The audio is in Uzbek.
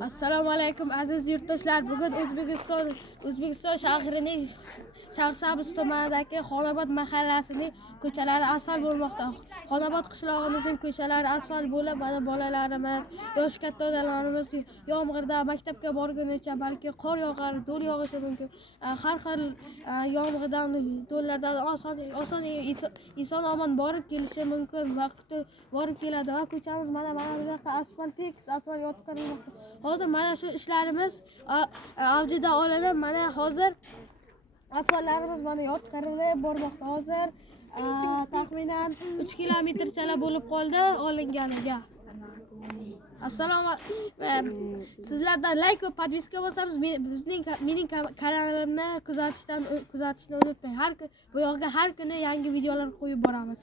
Assalomu alaykum aziz yurtdoshlar. Bugun O'zbekiston shahrining Shahrisabz tumanidagi Xonobod mahallasining ko'chalari asfalt bo'lmoqda. Xonobod qishlog'imizning ko'chalari asfalt bo'lib, mana bolalarimiz, yosh katta odamlarimiz yomg'irda maktabga borgunicha, balki qor yog'ar, do'l yog'ishi mumkin. Har xil yomg'irdan, do'llardan oson inson omon borib kelishi mumkin. Vaqti borib keladi va ko'chamiz mana bu yoqqa asfalt yotqizilmoqda. Hozir mana shu ishlarimiz avjida olinib, mana hozir asfaltlarimiz mana yotqizilib bormoqda. Hozir taxminan 3 kilometrchalar bo'lib qoldi olinganiga. Assalomu sizlardan like va podpiska bo'lsangiz mening kanalimni kuzatishni unutmang. Bu yoqqa har kuni yangi videolar qo'yib boramiz.